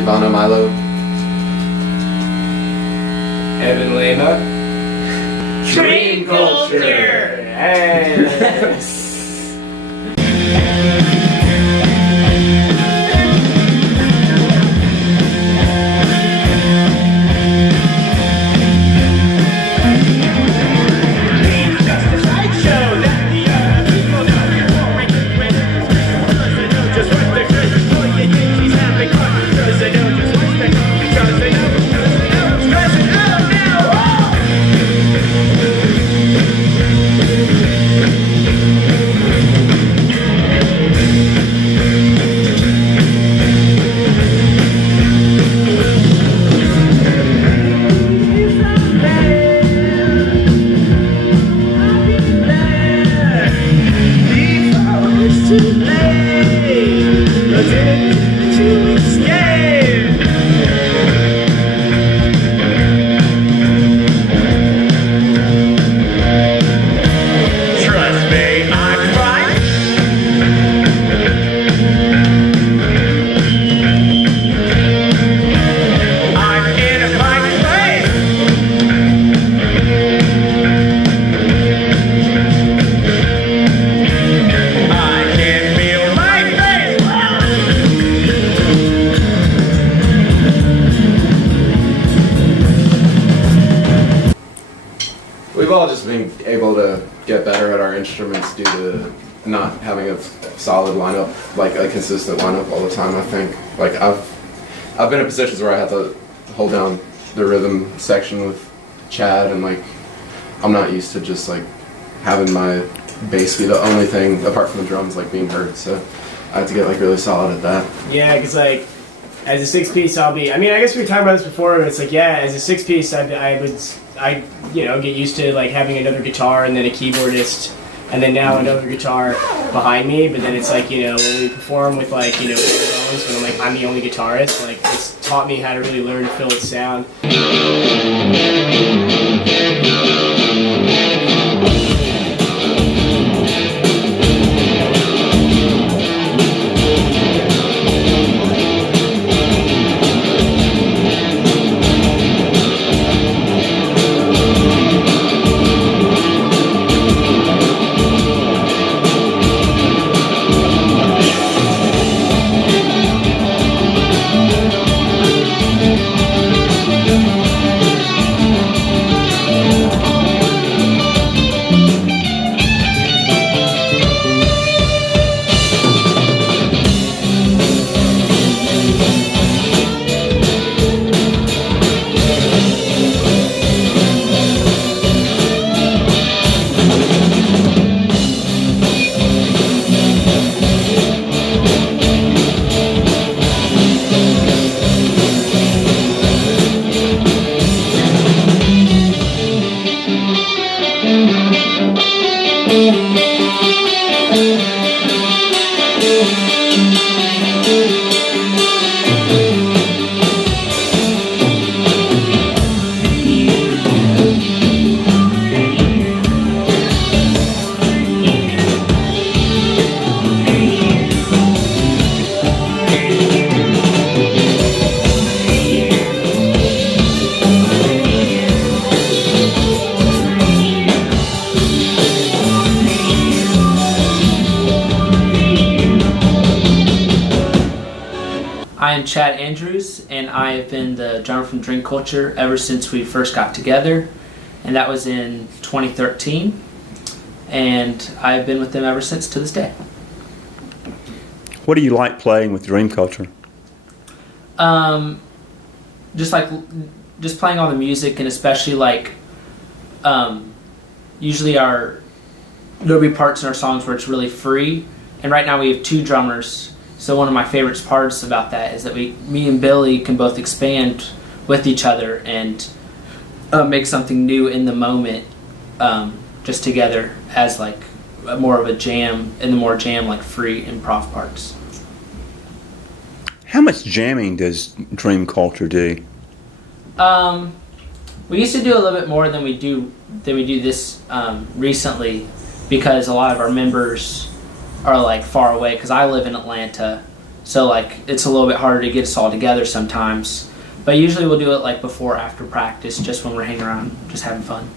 Ivano Milo. Evan Lema. Dream culture! Hey! We've all just been able to get better at our instruments due to not having a solid lineup, like a consistent lineup all the time. I think, like I've been in positions where I have to hold down the rhythm section with Chad, and like I'm not used to just like having my bass be the only thing apart from the drums like being heard. So I have to get like really solid at that. Yeah, because like as a six-piece, I guess we were talking about this before. But it's like, yeah, as a six-piece, I get used to like having another guitar and then a keyboardist, and then now another guitar behind me. But then it's like, when we perform with like bones, when I'm the only guitarist, like it's taught me how to really learn to fill its sound. I am Chad Andrews, and I have been the drummer from Dream Culture ever since we first got together, and that was in 2013, and I've been with them ever since to this day. What do you like playing with Dream Culture? Just playing all the music, and especially like usually there'll be parts in our songs where it's really free, and right now we have two drummers. So one of my favorite parts about that is that me and Billy can both expand with each other and make something new in the moment, just together as like more of a jam, and the more jam like free improv parts. How much jamming does Dream Culture do? We used to do a little bit more than we do this recently, because a lot of our members are like far away, because I live in Atlanta, So like it's a little bit harder to get us all together sometimes. But usually we'll do it like before, after practice, just when we're hanging around, just having fun.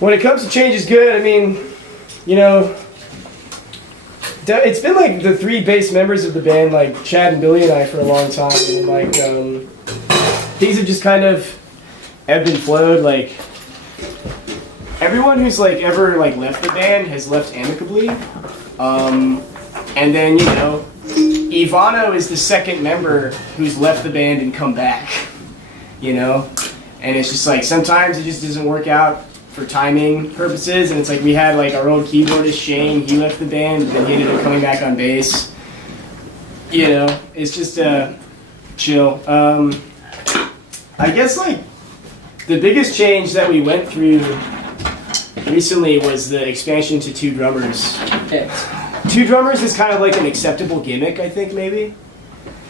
When it comes to change is good, I mean, you know, it's been like the three bass members of the band, like Chad and Billy and I, for a long time, and like things have just kind of ebbed and flowed. Like everyone who's like ever like left the band has left amicably, and then you know, Ivano is the second member who's left the band and come back, you know, and it's just like sometimes it just doesn't work out for timing purposes, and it's like we had like our old keyboardist Shane, he left the band, and then he ended up coming back on bass. You know, it's just chill. I guess like the biggest change that we went through recently was the expansion to two drummers. Two drummers is kind of like an acceptable gimmick, I think, maybe,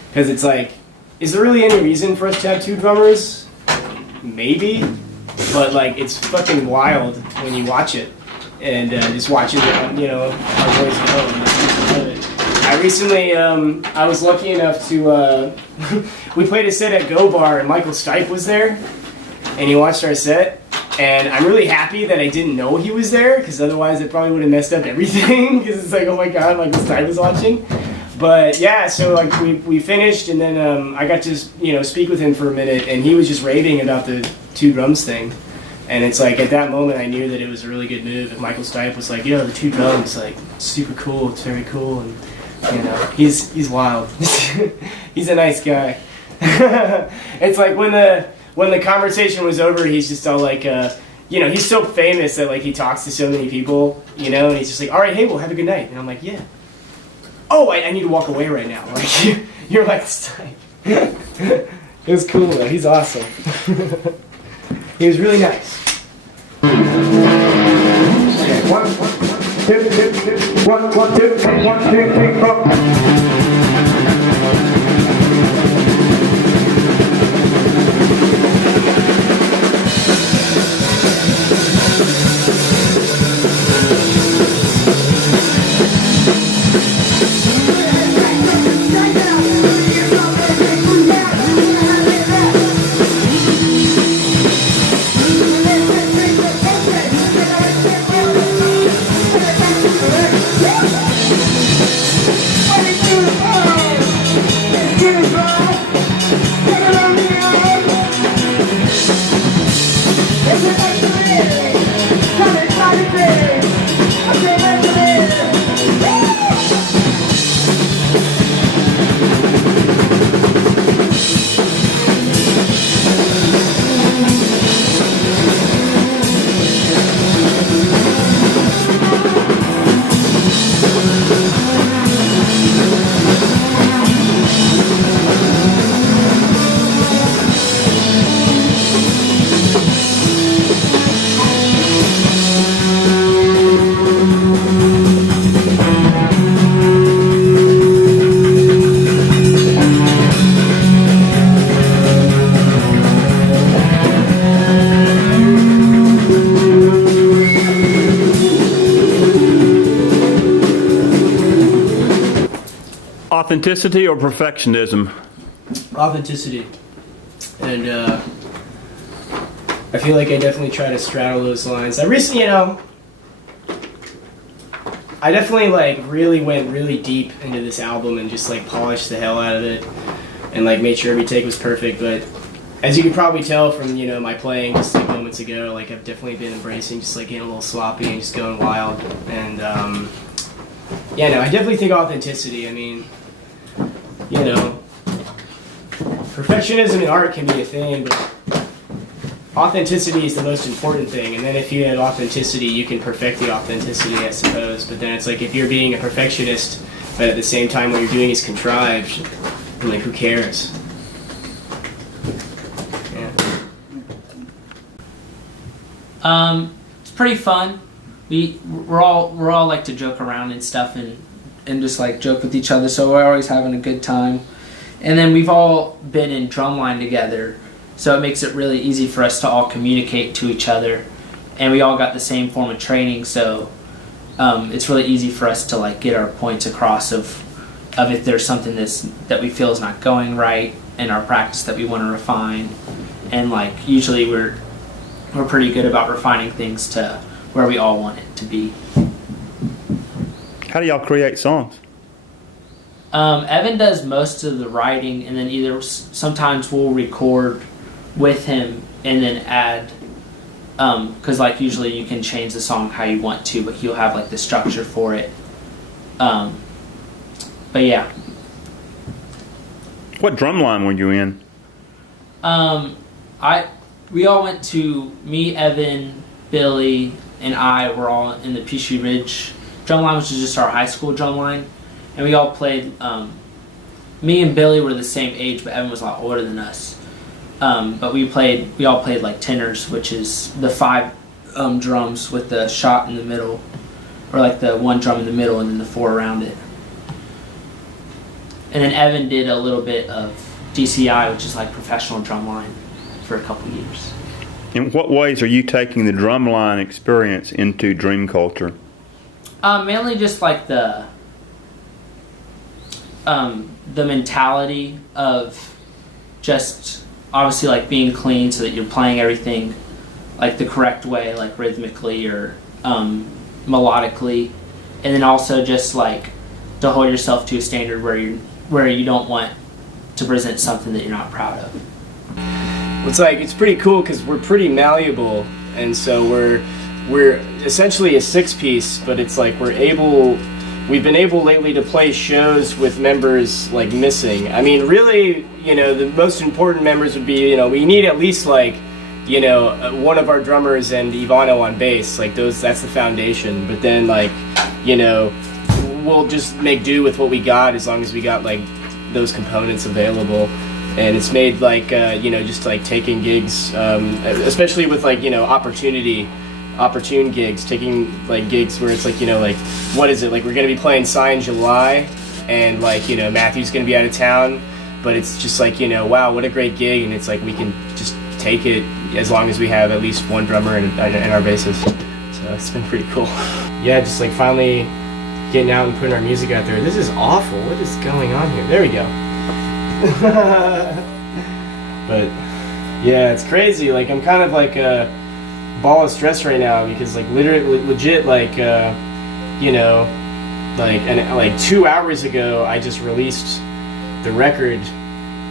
because it's like, is there really any reason for us to have two drummers? Maybe. But like it's fucking wild when you watch it, and just watch it, you know, our boys at home. I recently, I was lucky enough to, we played a set at Go Bar, and Michael Stipe was there, and he watched our set, and I'm really happy that I didn't know he was there, because otherwise it probably would have messed up everything, because it's like, oh my god, Michael Stipe was watching. But yeah, so like we finished, and then I got to, you know, speak with him for a minute, and he was just raving about the two drums thing. And it's like at that moment I knew that it was a really good move. And Michael Stipe was like, the two drums, like super cool, it's very cool, and you know, he's wild. He's a nice guy. It's like when the conversation was over, he's just all like, you know, he's so famous that like he talks to so many people, you know, and he's just like, all right, hey, well, have a good night. And I'm like, yeah. Oh, I need to walk away right now. Like, you're like Stipe. It was cool though. He's awesome. He was really nice. Okay, one, two, three, four. What Authenticity or perfectionism? Authenticity. And I feel like I definitely try to straddle those lines. I recently, I definitely like really went really deep into this album and just like polished the hell out of it and like made sure every take was perfect. But as you can probably tell from my playing just like moments ago, like I've definitely been embracing just like getting a little sloppy and just going wild. And yeah, no, I definitely think authenticity. I mean, perfectionism in art can be a thing, but authenticity is the most important thing. And then if you have authenticity, you can perfect the authenticity, I suppose. But then it's like if you're being a perfectionist, but at the same time what you're doing is contrived, then like who cares? Yeah. It's pretty fun. We're all like to joke around and stuff and just like joke with each other, so we're always having a good time. And then we've all been in drumline together, so it makes it really easy for us to all communicate to each other. And we all got the same form of training, so it's really easy for us to like get our points across of if there's something that we feel is not going right in our practice that we want to refine. And like usually we're pretty good about refining things to where we all want it to be. How do y'all create songs? Evan does most of the writing, and then either sometimes we'll record with him and then add, because like usually you can change the song how you want to, but he'll have like the structure for it. But yeah. What drum line were you in? We all went to, me, Evan, Billy, and I were all in the Peachtree Ridge drumline, which is just our high school drumline. And we all played, me and Billy were the same age, but Evan was a lot older than us. But we all played like tenors, which is the 5 drums with the shot in the middle, or like the 1 drum in the middle and then the 4 around it. And then Evan did a little bit of DCI, which is like professional drumline, for a couple years. In what ways are you taking the drumline experience into Dream Culture? Mainly just like the mentality of just obviously like being clean so that you're playing everything like the correct way, like rhythmically or melodically, and then also just like to hold yourself to a standard where you don't want to present something that you're not proud of. It's pretty cool because we're pretty malleable, and so we're essentially a 6-piece, but it's like we've been able lately to play shows with members like missing. I mean, really, the most important members would be, we need at least like, one of our drummers and Ivano on bass, like that's the foundation. But then like, we'll just make do with what we got as long as we got like those components available. And it's made like, just like taking gigs, especially with like, opportune gigs, taking like gigs where it's like, like, what is it? Like we're going to be playing Sigh in July and like, Matthew's going to be out of town, but it's just like, wow, what a great gig. And it's like, we can just take it as long as we have at least one drummer and our bassist. So it's been pretty cool. Yeah, just like finally getting out and putting our music out there. This is awful. What is going on here? There we go. But yeah, it's crazy. Like I'm kind of like a ball of stress right now because like literally legit like like 2 hours ago I just released the record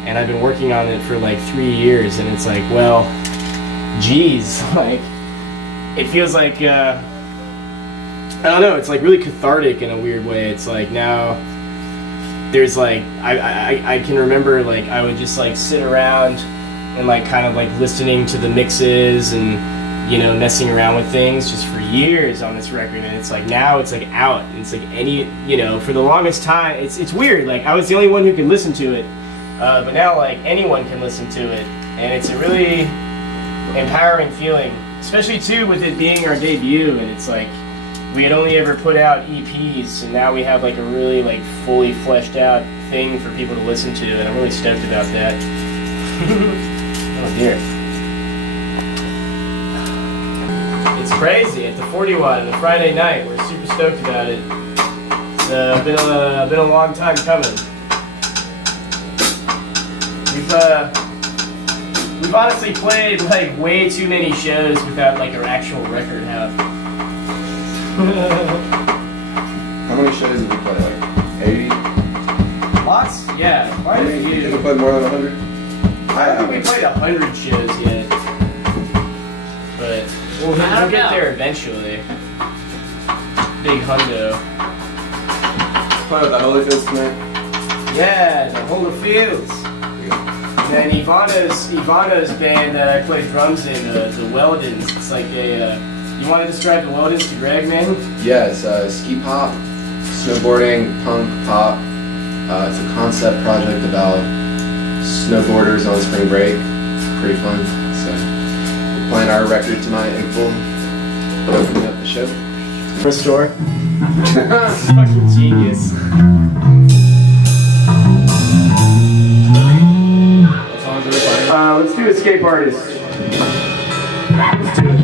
and I've been working on it for like 3 years, and it's like, well, geez, like it feels like I don't know, it's like really cathartic in a weird way. It's like now there's like I can remember like I would just like sit around and like kind of like listening to the mixes and messing around with things just for years on this record, and it's like now it's like out, and it's like for the longest time it's weird, like I was the only one who could listen to it, but now like anyone can listen to it, and it's a really empowering feeling, especially too with it being our debut, and it's like we had only ever put out EPs, and now we have like a really like fully fleshed out thing for people to listen to, and I'm really stoked about that. Oh dear. It's crazy at the 40 Watt on a Friday night. We're super stoked about it. It's been a long time coming. We've honestly played like way too many shows without like our actual record out. How many shows have we played? Like 80? Lots? Yeah, quite a You think we few. played more than 100? I don't think we played 100 shows yet. But we'll I don't get know. there eventually. Big hundo. Play with the Holyfield tonight. Yeah, the Holyfields. And then Ivana's band that I play drums in, the Weldons. It's like a. You want to describe the Weldons to Greg, man? Yeah, it's ski pop, snowboarding, punk, pop. It's a concept project about snowboarders on spring break. Pretty fun. So we're playing our record tonight in full. Opening up the show. Restore. Fucking genius. What songs are we playing? Let's do Escape Artist. Let's do it.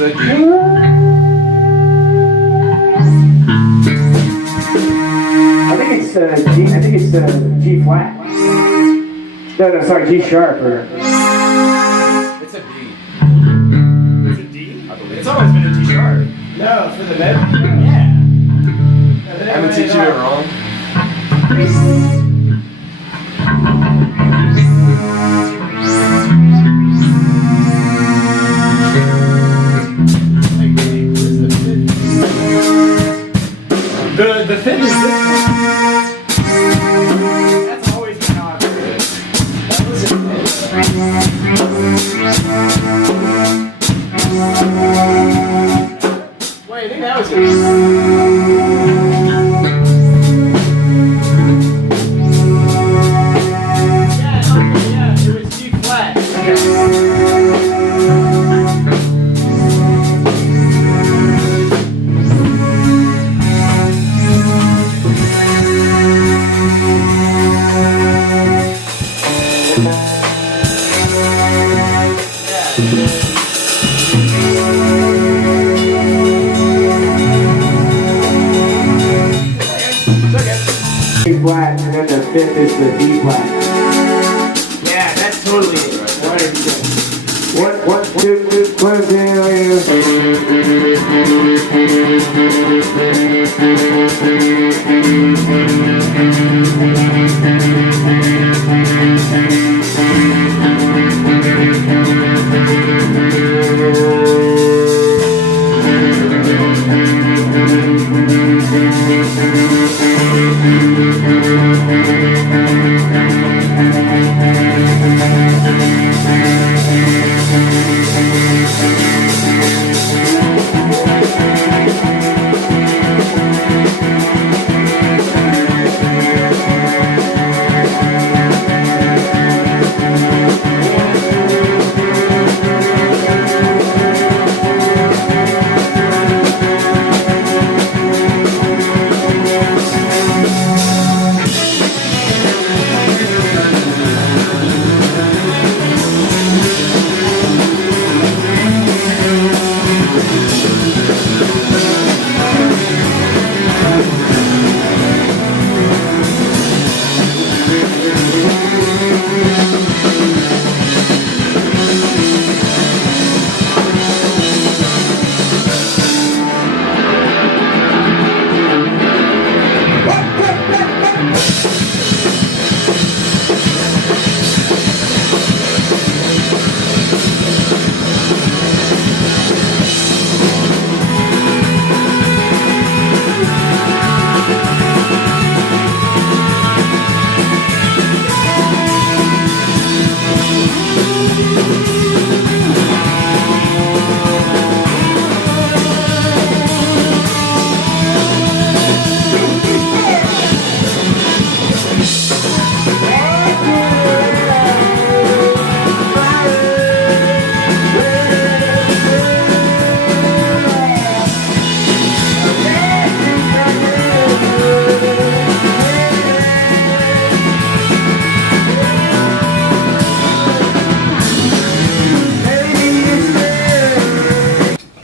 It's a D. I think it's G. I think it's G flat. No, sorry, G sharp. Or It's a D. It's a D? I believe. It's always been a D sharp. No, for the med. Yeah. No, I'm gonna teach you it wrong. The fifth is this one. That's always been how I've heard it. That was a fifth. Wait, I think that was it. Yeah, it was G flat. G flat, and then the fifth is the D flat. Yeah, that's totally it. 1, 2, 2.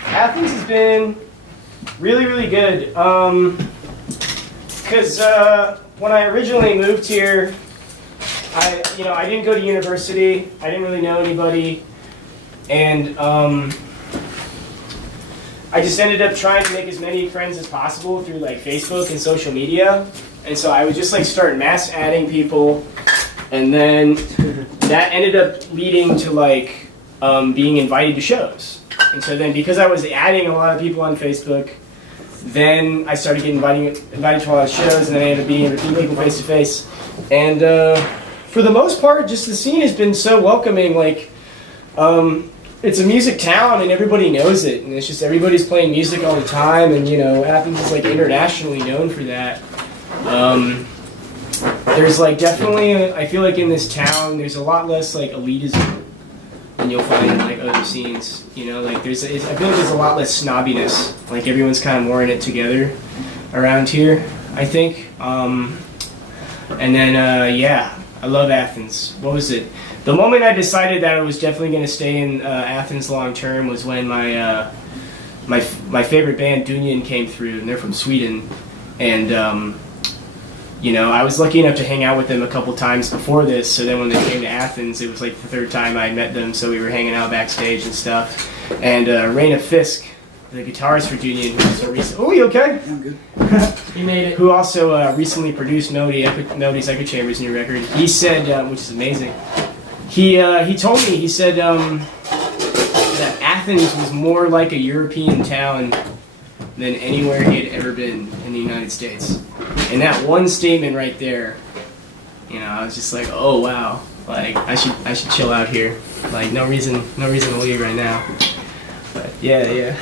Athens has been really good. Because when I originally moved here, I didn't go to university. I didn't really know anybody, and I just ended up trying to make as many friends as possible through like Facebook and social media. And so I would just like start mass adding people, and then that ended up leading to like being invited to shows. And so then because I was adding a lot of people on Facebook, then I started getting invited to a lot of shows, and then I ended up meeting people face to face. And for the most part, just the scene has been so welcoming. Like, it's a music town, and everybody knows it, and it's just everybody's playing music all the time. And Athens is like internationally known for that. There's like definitely, I feel like in this town, there's a lot less like elitism than you'll find in like other scenes. Like I feel like there's a lot less snobbiness. Like everyone's kind of more in it together around here, I think. And then yeah, I love Athens. What was it? The moment I decided that I was definitely going to stay in Athens long term was when my my favorite band, Dunyan, came through, and they're from Sweden, and I was lucky enough to hang out with them a couple times before this. So then when they came to Athens, it was like the third time I met them. So we were hanging out backstage and stuff. And Raina Fisk, the guitarist for Dunyan, who also recently, oh, you okay? I'm good. You made it. Who also recently produced Melody's Echo Chamber's new record. He said, which is amazing. He told me, he said that Athens was more like a European town than anywhere he had ever been in the United States. And that one statement right there, I was just like, oh wow, like I should chill out here. Like no reason to leave right now. But yeah.